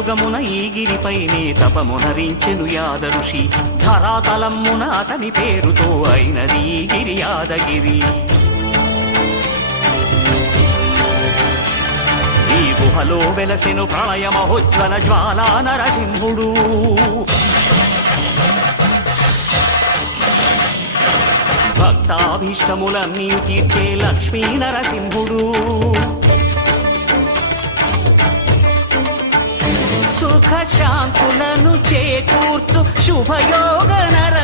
త్రేతాయుగమున ఈ గిరిపైనే తపమునరించెను యాద ఋషి. ధరాతలమ్మున అతని పేరుతో అయినది ఈ గిరి యాదగిరి. ఈ గుహలో వెలసెను ప్రళయ మహోజ్వల జ్వాలా నరసింహుడు. భక్తాభీష్టములన్నీ తీర్చే లక్ష్మీ నరసింహుడు. సుఖ శాంతులను చేకూర్చు శుభయోగ నర